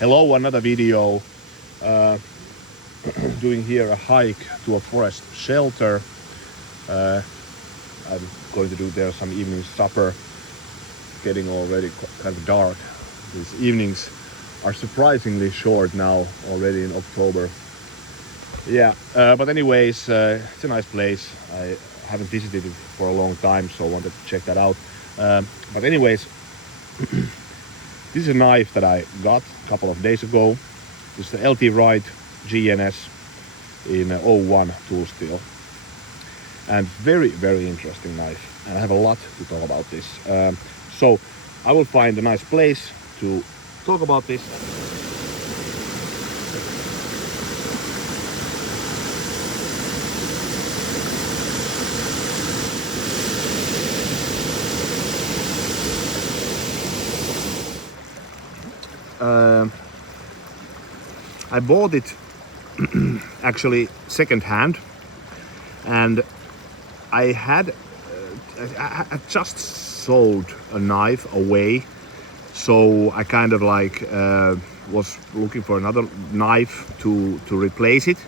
Hello, another video. Doing here a hike to a forest shelter. I'm going to do there some evening supper. Getting already kind of dark. These evenings are surprisingly short now, already in October. Yeah, but anyways, it's a nice place. I haven't visited it for a long time, so I wanted to check that out. But anyways, this is a knife that I got a couple of days ago. This is the LT Wright GNS in 01 tool steel. And very, very interesting knife. And I have a lot to talk about this. So I will find a nice place to talk about this. I bought it actually second-hand, and I just sold a knife away, so I kind of like was looking for another knife to replace it,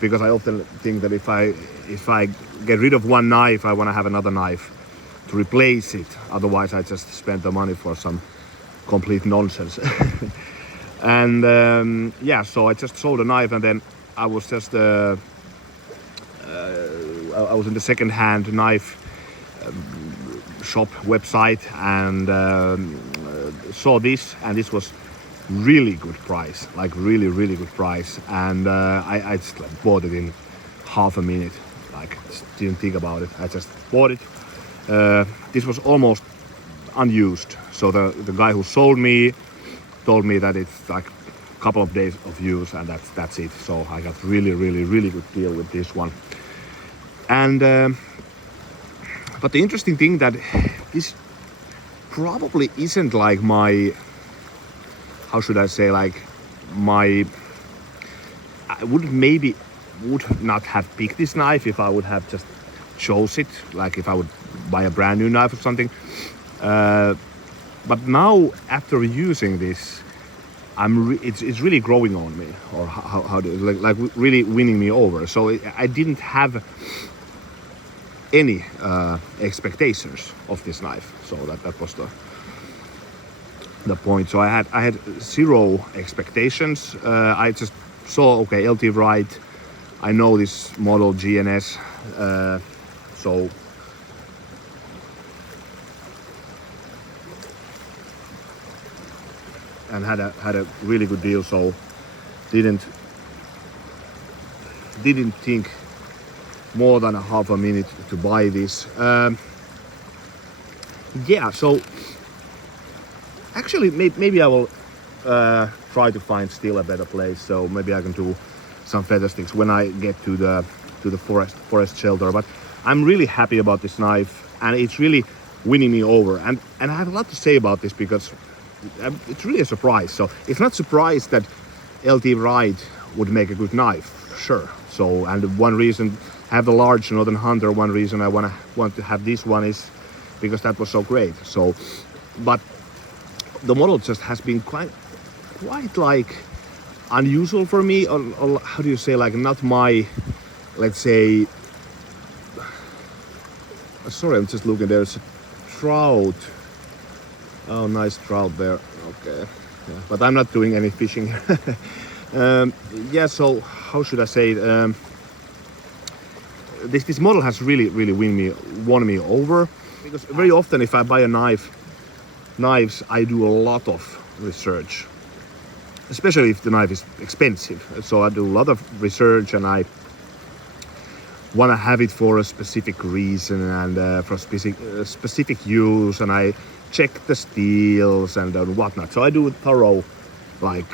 because I often think that if I get rid of one knife, I want to have another knife to replace it. Otherwise, I just spend the money for some complete nonsense. And yeah, so I just sold a knife, and then I was just I was in the second-hand knife shop website, and saw this, and this was really good price, like really good price, and I just like bought it in half a minute, like just didn't think about it. I just bought it. This was almost unused, so the guy who sold me told me that it's like a couple of days of use, and that's it. So I got really good deal with this one. And but the interesting thing that this probably isn't like my, how should I say, like my, I would not have picked this knife if I would have just chose it, like if I would buy a brand new knife or something. But now, after using this, it's really growing on me, or how do like really winning me over. So I didn't have any expectations of this knife. So that was the point. So I had zero expectations. I just saw, okay, LT Wright. I know this model GNS. So. And had a really good deal, so didn't think more than a half a minute to buy this. Yeah, so actually maybe I will try to find still a better place. So maybe I can do some feather sticks when I get to the forest shelter. But I'm really happy about this knife, and it's really winning me over. And I have a lot to say about this, because it's really a surprise. So it's not surprised that LT Wright would make a good knife, sure. So, and one reason I have the large Northern Hunter, one reason I want to have this one is because that was so great. So, but the model just has been quite like unusual for me, or how do you say, like not my, let's say, sorry, I'm just looking, there's a trout. Oh, nice trout there. Okay, yeah, but I'm not doing any fishing here. Yeah, so how should I say it? This model has really won me over, because very often if I buy a knives, I do a lot of research, especially if the knife is expensive. So I do a lot of research, and I want to have it for a specific reason, and for specific use, and I check the steels and whatnot. So I do thorough like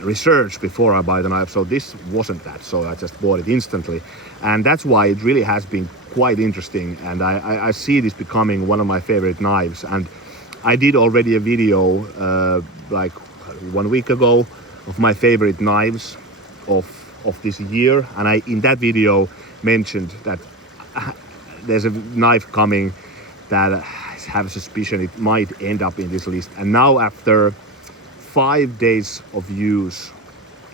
research before I buy the knife. So this wasn't that, so I just bought it instantly, and that's why it really has been quite interesting, and I see this becoming one of my favorite knives. And I did already a video like 1 week ago of my favorite knives of this year, and I in that video mentioned that there's a knife coming that I have a suspicion it might end up in this list. And now, after 5 days of use,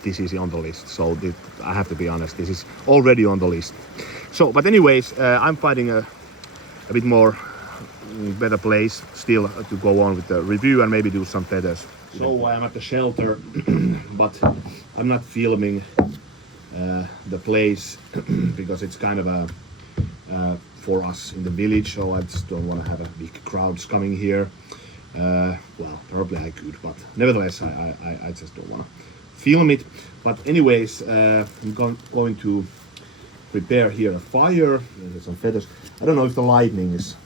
this is on the list. So I have to be honest, this is already on the list. So, but anyways, I'm finding a bit more better place still to go on with the review and maybe do some feathers. So I am at the shelter, but I'm not filming the place because it's kind of for us in the village, so I just don't want to have a big crowds coming here. Well, probably I could, but nevertheless I just don't want to film it. But anyways, I'm going to prepare here a fire. There's some feathers. I don't know if the lighting is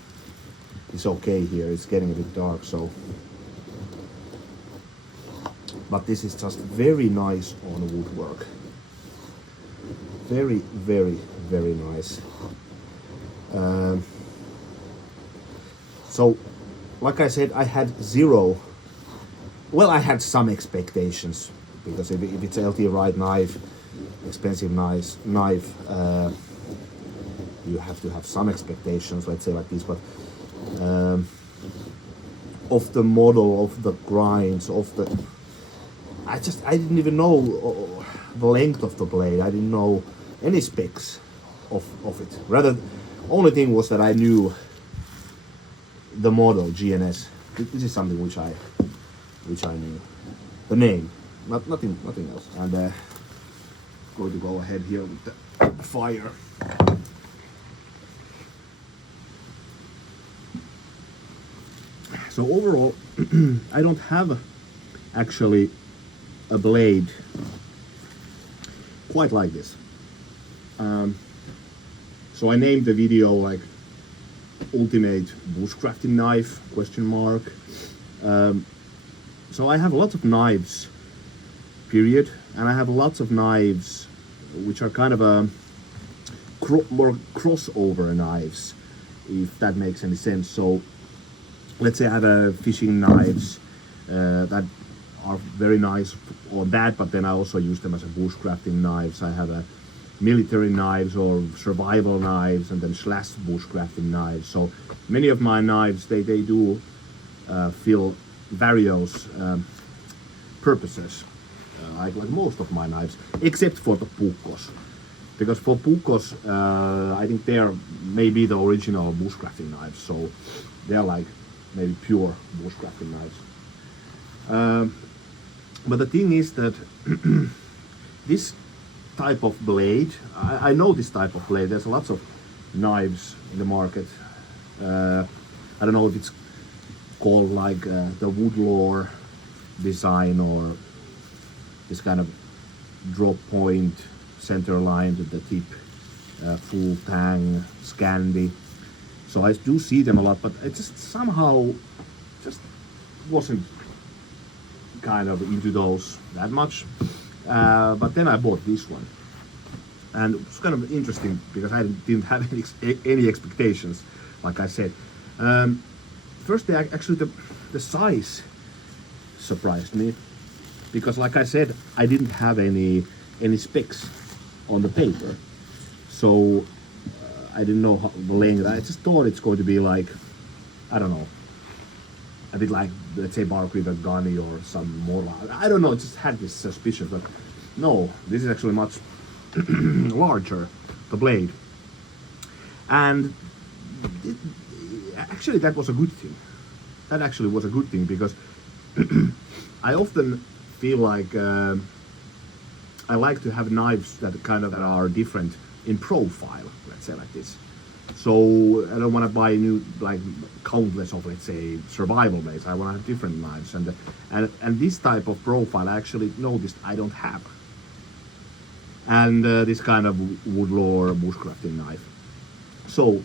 okay here. It's getting a bit dark, so. But this is just very nice on woodwork. Very, very, very nice. So, like I said, I had zero. Well, I had some expectations because if it's a LT Wright knife, expensive knife, you have to have some expectations. Let's say like this, but of the model, of the grinds, of the. I didn't even know the length of the blade. I didn't know any specs of it. Rather, only thing was that I knew the model GNS. This is something which I knew. The name, nothing else. And going to go ahead here with the fire. So overall, I don't have actually a blade quite like this. So I named the video like Ultimate Bushcrafting Knife ? So I have lots of knives, period, and I have lots of knives which are kind of a more crossover knives, if that makes any sense. So let's say I have fishing knives that are very nice on that, but then I also use them as a bushcrafting knives. I have military knives or survival knives, and then slash bushcrafting knives. So many of my knives, they do fill various purposes, like most of my knives, except for the pukkos. Because for pukkos, I think they are maybe the original bushcrafting knives, so they're like maybe pure bushcrafting knives. But the thing is that this type of blade, I know this type of blade. There's lots of knives in the market. I don't know if it's called like the woodlore design or this kind of drop point, center line to the tip, full tang, Scandi. So I do see them a lot, but it just somehow just wasn't kind of into those that much. But then I bought this one, and it was kind of interesting because I didn't have any expectations, like I said. First, actually the size surprised me, because like I said, I didn't have any specs on the paper, so I didn't know the length. I just thought it's going to be like, I don't know, a bit like, let's say, Bark River Gunny or some more. I don't know, just had this suspicion, but no, this is actually much larger, the blade. And actually that was a good thing. That actually was a good thing, because I often feel like I like to have knives that kind of are different in profile, let's say like this. So I don't want to buy new, like, countless of, let's say, survival blades. I want to have different knives, and this type of profile I actually noticed I don't have. And this kind of woodlore bushcrafting knife. So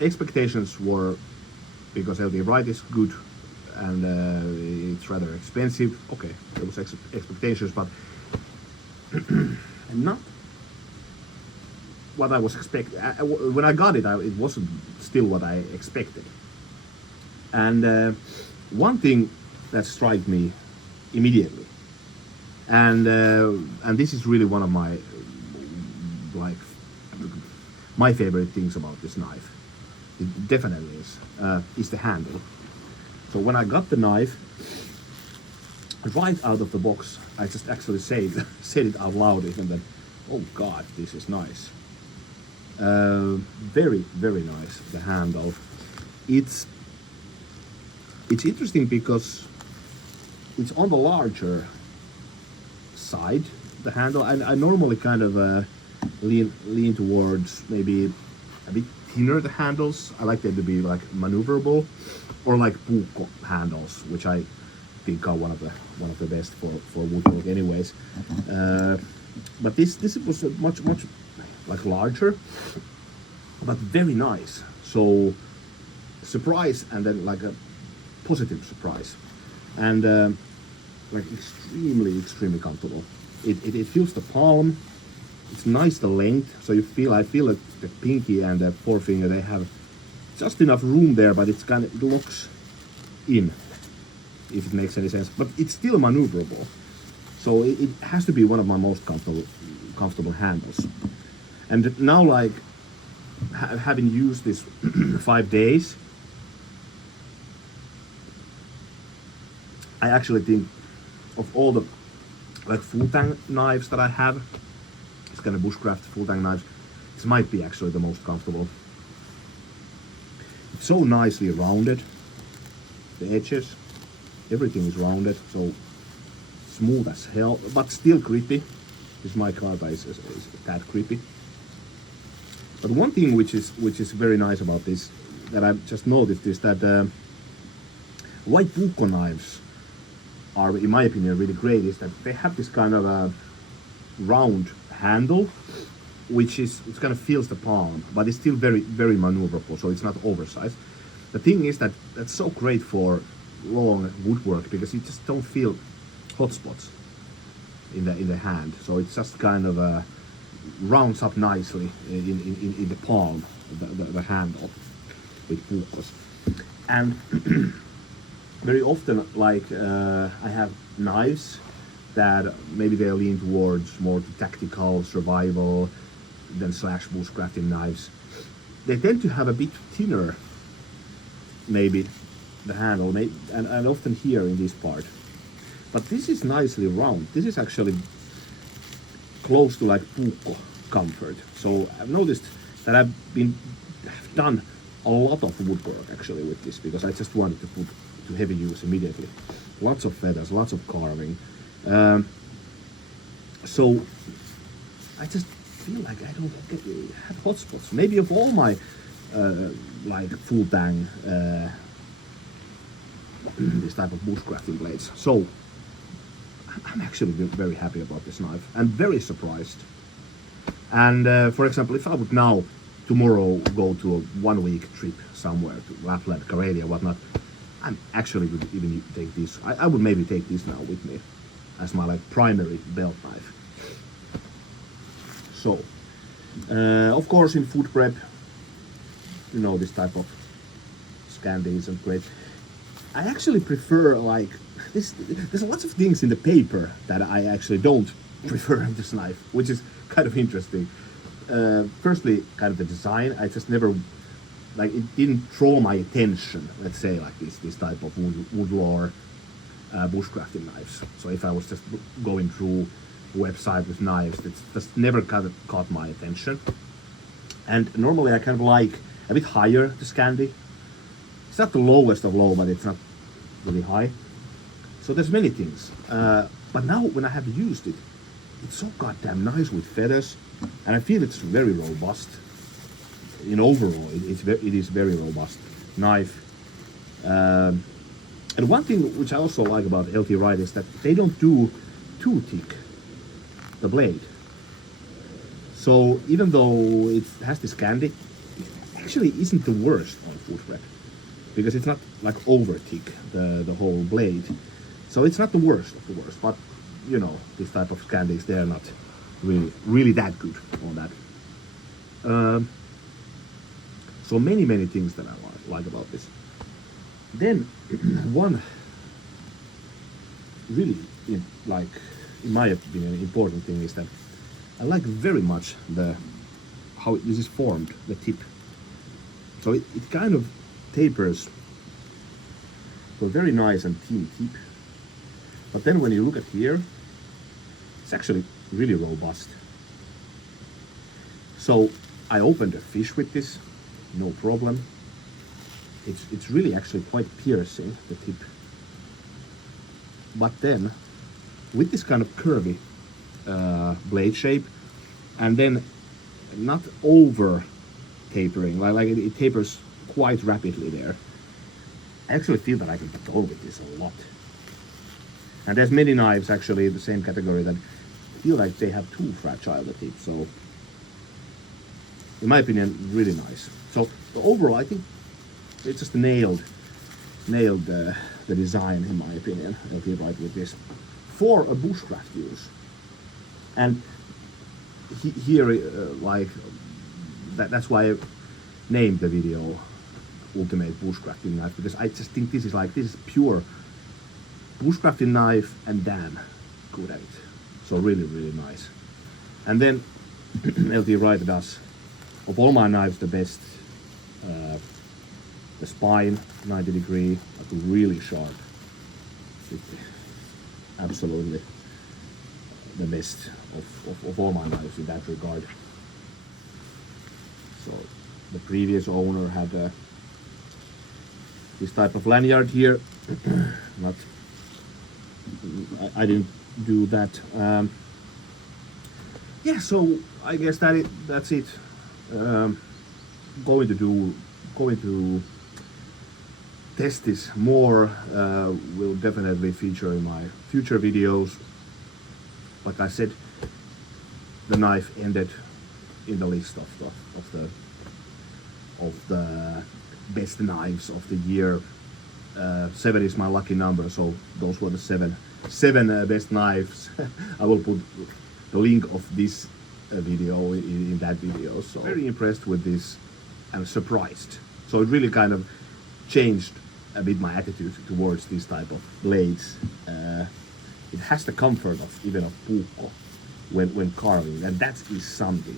expectations were, because LT Wright is good and it's rather expensive. Okay, there was expectations, but not what I was expecting. When I got it, it wasn't still what I expected. And one thing that struck me immediately, and this is really one of my my favorite things about this knife. It definitely is the handle. So when I got the knife, right out of the box, I just actually said it out loud even that, oh God, this is nice. Very, very nice, the handle. It's interesting because it's on the larger side, the handle. I normally kind of lean towards maybe a bit thinner the handles. I like them to be like maneuverable, or like puukko handles, which I think are one of the best for woodwork anyways. But this was a much like larger, but very nice. So surprise, and then like a positive surprise, and like extremely comfortable. It feels the palm. It's nice the length, so I feel like the pinky and the forefinger, they have just enough room there, but it locks in, if it makes any sense. But it's still maneuverable, so it has to be one of my most comfortable handles. And now, like having used this 5 days, I actually think of all the like full tang knives that I have, it's kind of bushcraft full tang knives, this might be actually the most comfortable. It's so nicely rounded, the edges, everything is rounded, so smooth as hell, but still creepy. This micarta is that creepy. But one thing which is very nice about this, that I've just noticed, is that white puukko knives are, in my opinion, really great, is that they have this kind of a round handle, which kind of feels the palm, but it's still very maneuverable, so it's not oversized. The thing is that that's so great for long woodwork, because you just don't feel hot spots in the hand, so it's just kind of rounds up nicely in the palm, the handle with puukkos. And very often, like I have knives that maybe they lean towards more tactical survival than slash bushcrafting knives. They tend to have a bit thinner, maybe, the handle, and often here in this part. But this is nicely round. This is actually close to like puukko comfort. So I've noticed that I've done a lot of woodwork actually with this, because I just wanted to put to heavy use immediately. Lots of feathers, lots of carving. So I just feel like I don't have hot spots. Maybe of all my like full tang this type of bushcrafting blades. So I'm actually very happy about this knife and very surprised. And for example, if I would now tomorrow go to a 1 week trip somewhere to Lapland, Karelia, whatnot, I'm actually would even take this. I would maybe take this now with me as my like primary belt knife. So of course, in food prep, you know, this type of Scandi isn't great. I actually prefer like this. There's lots of things in the paper that I actually don't prefer in this knife, which is kind of interesting. Firstly, kind of the design. I just never, like, it didn't draw my attention. Let's say like this type of woodlore bushcrafting knives. So if I was just going through a website with knives, it's just never kind of caught my attention. And normally I kind of like a bit higher the Scandi. It's not the lowest of low, but it's not really high. So there's many things. But now when I have used it, it's so goddamn nice with feathers, and I feel it's very robust. In overall, it is very robust knife. And one thing which I also like about LT Wright is that they don't do too thick the blade. So even though it has this Scandi, it actually isn't the worst on food prep, because it's not like over thick, the whole blade. So it's not the worst of the worst, but you know, this type of Scandis, they're not really that good on that. So many things that I like about this. Then one really, in my opinion, important thing is that I like very much how this is formed, the tip. So it kind of tapers to a very nice and thin tip. But then when you look at here, it's actually really robust. So I opened a fish with this, no problem. It's really actually quite piercing, the tip. But then, with this kind of curvy blade shape, and then not over tapering, like it tapers quite rapidly there. I actually feel that I can go with this a lot. And there's many knives actually in the same category that feel like they have too fragile the tip. So, in my opinion, really nice. So overall, I think it just nailed the design, in my opinion. I feel right with this for a bushcraft use. And here, like that's why I named the video Ultimate Bushcrafting Knife, because I just think this is pure bushcrafting knife, and damn good at it. So really, really nice. And then LT Wright does, of all my knives, the best. The spine, 90 degree, like really sharp. Absolutely the best of all my knives in that regard. So the previous owner had this type of lanyard here. Not, I didn't do that. Yeah, so I guess that's it. Going to test this more. Will definitely feature in my future videos. Like I said, the knife ended in the list of the best knives of the year. 7 is my lucky number, so those were the seven best knives. I will put the link of this video in that video. So very impressed with this and surprised. So it really kind of changed a bit my attitude towards this type of blades. It has the comfort of even a puukko when carving, and that is something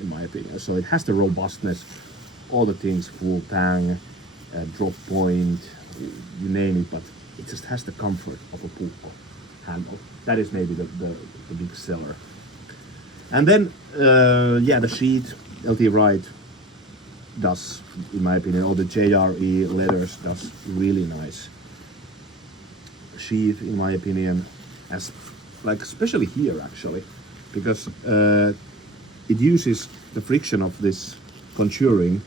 in my opinion. So it has the robustness, all the things, full tang, drop point, you name it, but it just has the comfort of a puukko handle. That is maybe the big seller. And then yeah, the sheath, LT Wright does, in my opinion, all the JRE leathers does really nice sheath, in my opinion, as like especially here actually, because it uses the friction of this contouring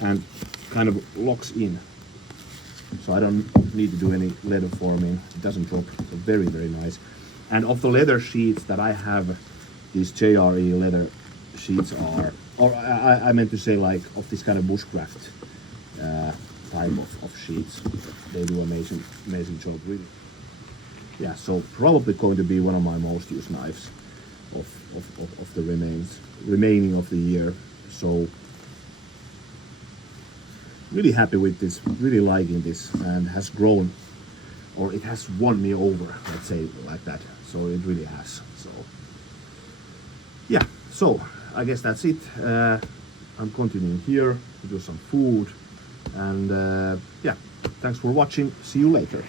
and kind of locks in, so I don't need to do any leather forming. It doesn't drop. So very, very nice. And of the leather sheets that I have, these JRE leather sheets are, or I meant to say, like, of this kind of bushcraft type of sheets. They do amazing job, really. Yeah, so probably going to be one of my most used knives of the remaining of the year. So really happy with this, really liking this, and has grown, or it has won me over, let's say like that. So it really has. So yeah, so I guess that's it. I'm continuing here to do some food, and yeah, thanks for watching. See you later.